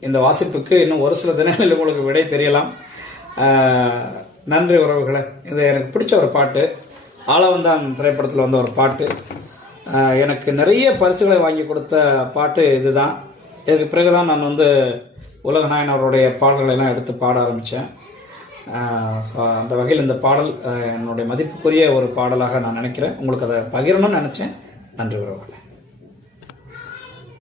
இந்த வாசிப்புக்கு இன்னும் ஒரு சில தினங்களில் உங்களுக்கு விடை தெரியலாம். நன்றி உறவுகளை. இது எனக்கு பிடிச்ச ஒரு பாட்டு, ஆளவந்தான் திரைப்படத்தில் வந்த ஒரு பாட்டு. எனக்கு நிறைய பரிசுகளை வாங்கி கொடுத்த பாட்டு இதுதான். இதுக்கு பிறகுதான் நான் உலகநாயகன் அவருடைய பாடல்களை எல்லாம் எடுத்து பாட ஆரம்பித்தேன். அந்த வகையில் இந்த பாடல் என்னுடைய மதிப்புக்குரிய ஒரு பாடலாக நான் நினைக்கிறேன். உங்களுக்கு அதை பகிரணும்னு நினச்சேன். நன்றி உறவுகளே.